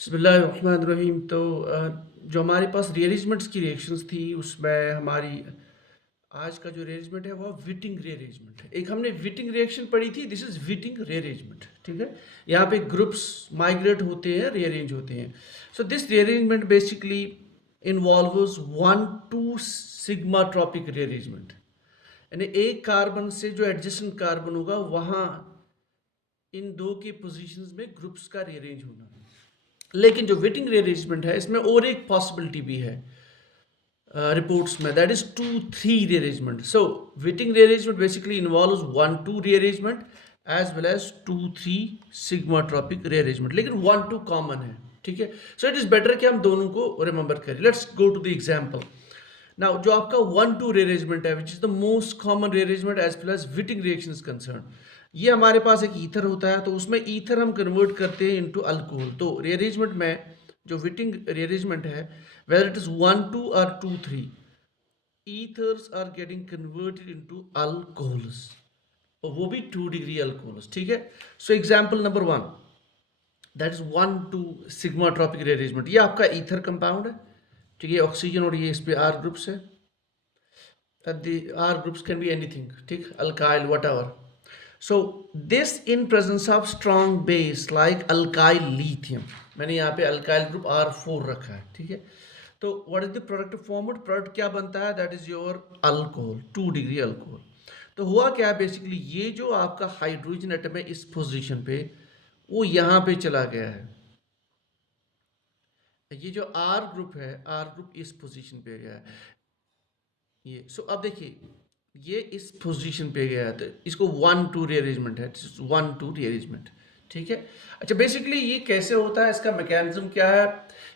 बिस्मिल्लाहिर्रहमानिर्रहीम। तो जो हमारे पास रीअरेंजमेंट्स की रिएक्शंस थी उसमें हमारी आज का जो रीअरेंजमेंट है वो विटिंग रीअरेंजमेंट है। एक हमने विटिंग रिएक्शन पढ़ी थी, दिस इज विटिंग रीअरेंजमेंट। ठीक है, यहाँ पे ग्रुप्स माइग्रेट होते हैं, रीअरेंज होते हैं। So this rearrangement basically involves 1 2 sigmatropic rearrangement, यानी एक कार्बन से जो एडजेसेंट कार्बन होगा वहाँ इन दो की पोजीशंस में ग्रुप्स का रीअरेंज होना। लेकिन जो वेटिंग रीअरेंजमेंट है इसमें और एक पॉसिबिलिटी भी है रिपोर्ट्स में, that is 2 3 rearrangement. So Wittig rearrangement basically involves 1 2 rearrangement as well as 2 3 sigmatropic rearrangement, लेकिन 1 2 कॉमन है। ठीक है, सो इट इज बेटर कि हम दोनों को रिमेंबर करें। Let's go to the example now. जो आपका 1 2 रीअरेंजमेंट है which is the most common rearrangement as well as Wittig reaction is concern, ये हमारे पास एक ईथर होता है, तो उसमें ईथर हम कन्वर्ट करते हैं इनटू अल्कोहल। तो रीअरेंजमेंट में जो विटिंग रीअरेंजमेंट है, वेदर इट इज 1 2 और 2 3, ethers are getting converted into alcohols, और वो भी 2 डिग्री अल्कोहल्स। ठीक है, so example number 1, that is 1 2 sigmatropic rearrangement. ये आपका ईथर कंपाउंड है। ठीक है, ऑक्सीजन और ये इस पे आर ग्रुप्स है। the R groups can be anything, ठीक, alkyl whatever. So this in presence of strong base like alkyl lithium, मैंने यहाँ पे alkyl group R4 रखा है। ठीक है, तो what is the product formed, product क्या बनता है, that is your alcohol, 2 degree alcohol. तो हुआ क्या बेसिकली, ये जो आपका हाइड्रोजन एटम है इस पोजीशन पे वो यहाँ पे चला गया है। ये जो R ग्रुप है, R ग्रुप इस पोजीशन पे गया है ये। सो अब देखिए ये इस पोजीशन पे गया है, तो इसको 1 2 रीअरेंजमेंट है, 1 2 रीअरेंजमेंट। ठीक है, अच्छा बेसिकली ये कैसे होता है, इसका मैकेनिज्म क्या है।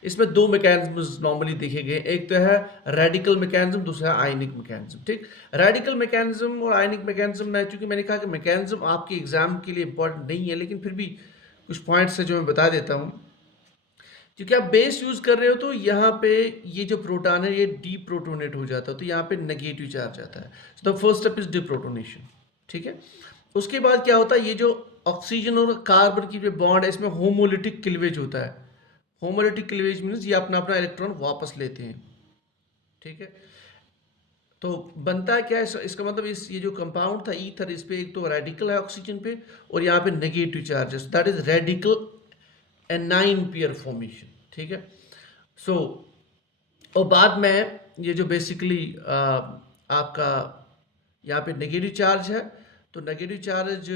इसमें दो मैकेनिज्म नॉर्मली देखे गए, एक तो है रेडिकल मैकेनिज्म, दूसरा है आयनिक मैकेनिज्म। ठीक, रेडिकल मैकेनिज्म और आयनिक मैकेनिज्म में चूंकि मैंने कहा कि मैकेनिज्म आपके एग्जाम के लिए इंपॉर्टेंट नहीं है, लेकिन फिर भी कुछ पॉइंट्स है जो मैं बता देता हूँ। क्योंकि आप बेस यूज कर रहे हो तो यहाँ पे ये जो प्रोटॉन है ये डीप्रोटोनेट हो जाता है, तो यहाँ पे नेगेटिव चार्ज आता है। तो the first step is deprotonation. ठीक है, उसके बाद क्या होता है, ये जो ऑक्सीजन और कार्बन की जो बॉन्ड है इसमें होमोलिटिक क्लीवेज होता है। होमोलिटिक क्लीवेज मीन्स ये अपना अपना इलेक्ट्रॉन वापस लेते हैं। ठीक है, तो बनता है क्या है, इसका मतलब इस ये जो कंपाउंड था ईथर, इस पे एक तो रेडिकल है ऑक्सीजन पे और यहाँ पे नेगेटिव चार्ज है, that is radical A9 pair formation. ठीक है, सो और बाद में ये जो बेसिकली आपका यहाँ पे नेगेटिव चार्ज है, तो नेगेटिव चार्ज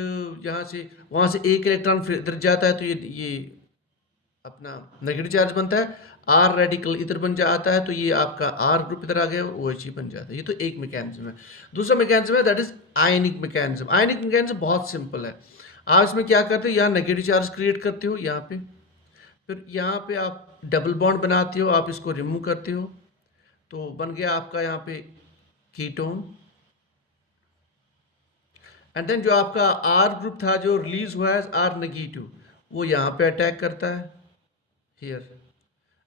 यहाँ से वहाँ से एक इलेक्ट्रॉन फिर इधर जाता है, तो ये अपना नेगेटिव चार्ज बनता है। आर रेडिकल इधर बन जाता है, तो ये आपका आर ग्रुप इधर आ गया और ओ एच ई बन जाता है। ये तो एक मैकेनिज्म है। दूसरा मैकेनिज्म है that is ionic mechanism. Ionic mechanism बहुत सिंपल है। आप इसमें क्या करते हो, यहाँ नेगेटिव चार्ज क्रिएट करते हो यहाँ पे, फिर यहाँ पे आप डबल बॉन्ड बनाते हो, आप इसको रिमूव करते हो, तो बन गया आपका यहाँ पे कीटोन। एंड देन जो आपका आर ग्रुप था जो रिलीज हुआ है आर नेगेटिव, वो यहाँ पे अटैक करता है हियर।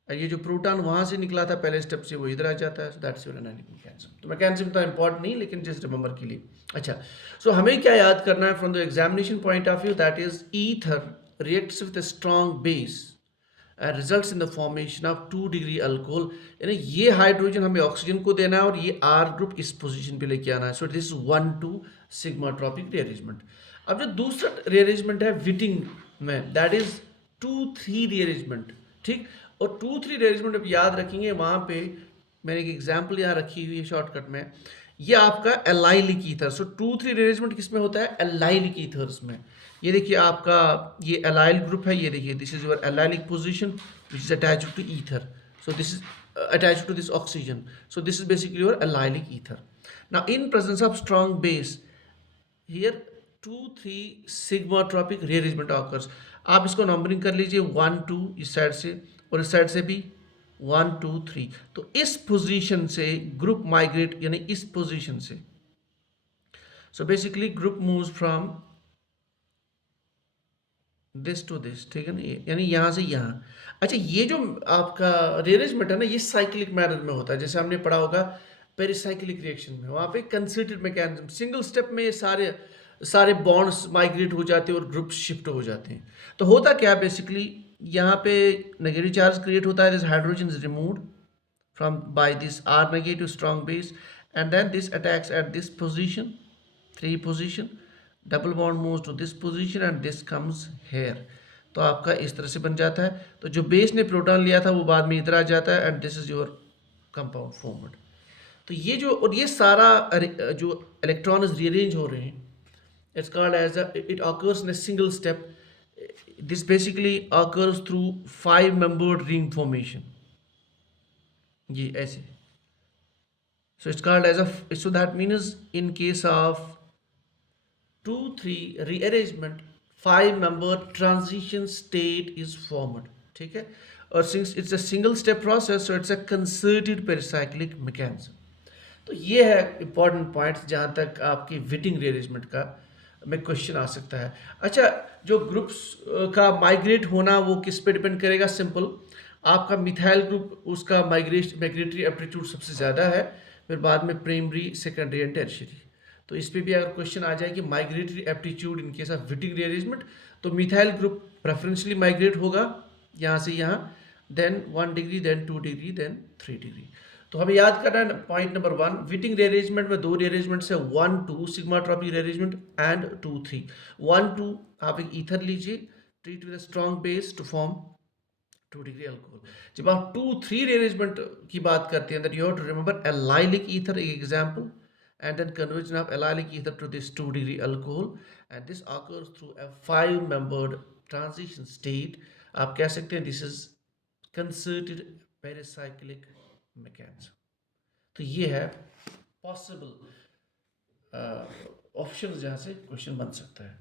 ये जो प्रोटॉन वहां से निकला था पहले स्टेप से वो इधर आ जाता है, so that's your analytic mechanism. तो मैकेनिज्म तो इंपॉर्टेंट नहीं, लेकिन जस्ट रिमेंबर के लिए। अच्छा, सो हमें क्या याद करना है from the examination point of view, that is ether reacts with a strong base results in the formation of 2 degree alcohol, यानी ये हाइड्रोजन हमें ऑक्सीजन को देना है और ये आर ग्रुप इस पोजीशन पे लेके आना है। So this 1 2 sigmatropic rearrangement. अब जो दूसरा रीअरेंजमेंट है विटिंग में, दैट इज 2 3 रीअरेंजमेंट। ठीक, और 2 3 रीअरेंजमेंट आप याद रखेंगे, वहां पे मैंने एक एग्जाम्पल यहाँ रखी हुई है शॉर्टकट में, ये आपका एलाइलिक ईथर। सो 2 3 रीअरेंजमेंट किस में होता है, एलाइलिक ईथर्स में। ये देखिए आपका ये एलाइल ग्रुप है, ये देखिए this is your allylic position which is attached to ether. So this is attached to this oxygen, so this is basically your allylic ether. Now in presence of strong base here 2 3 sigmatropic rearrangement occurs. आप इसको numbering कर लीजिए 1 2 इस side से और इस side से भी 1 2 3। तो इस पोजीशन से ग्रुप माइग्रेट, यानी इस पोजीशन से, so basically group moves from this to this. ठीक है ना, यानी यहाँ से यहाँ। अच्छा, ये जो आपका रीअरेंजमेंट है ना, ये साइक्लिक मैनर में होता है, जैसे हमने पढ़ा होगा पेरिसाइक्लिक रिएक्शन में, वहाँ पे कंसिडर्ड मैकेनिज्म, सिंगल स्टेप में ये सारे सारे बॉन्ड्स माइग्रेट हो जाते हैं और ग्रुप शिफ्ट हो जाते हैं। तो होता क्या बेसिकली, यहाँ पे नेगेटिव चार्ज क्रिएट होता है, this hydrogen is removed from by this R negative strong base, and then this attacks at this position, 3 position, double bond moves to this position and this comes here. तो आपका इस तरह से बन जाता है। तो जो बेस ने प्रोटॉन लिया था वो बाद में इधर आ जाता है and this is your compound formed. तो ये जो और ये सारा जो इलेक्ट्रॉन रीअरेंज हो रहे हैं, it's called as it occurs in a single step. This basically occurs through 5 membered ring formation, ये ऐसे। So it's called as a, so that means in case of 2-3 rearrangement 5 member transition state is formed, ठीक है। और since it's a single step process so it's a concerted pericyclic mechanism। तो ये है important points जहाँ तक आपकी विटिंग rearrangement का में क्वेश्चन आ सकता है। अच्छा, जो ग्रुप्स का माइग्रेट होना वो किस पे डिपेंड करेगा? सिंपल, आपका मिथाइल ग्रुप उसका माइग्रेटरी एप्टीट्यूड सबसे ज़्यादा है, फिर बाद में प्राइमरी, सेकेंडरी एंड टर्शियरी। तो इस पे भी अगर क्वेश्चन आ जाए कि migratory aptitude in case of Wittig rearrangement, तो मिथाइल ग्रुप प्रेफरेंशियली माइग्रेट होगा यहाँ से यहाँ, then 1 degree, then 2 degree, then 3 degree. तो हमें याद करना है पॉइंट नंबर 1, विटिंग रीअरेंजमेंट में 2 रीअरेंजमेंट है, 1-2 सिग्मा ट्रॉपिक रीअरेंजमेंट एंड 2-3। 1-2 आप एक ईथर लीजिए, treat with strong base to form 2 degree alcohol. जब आप 2-3 रीअरेंजमेंट की बात करते हैं, that you have to remember allylic ether एक example, and then conversion of allylic ether to this 2 degree alcohol, and this occurs through a 5 membered transition state। आप कह सकते हैं this is concerted pericyclic mechanism। तो ये है possible option जहाँ से क्वेश्चन बन सकता है।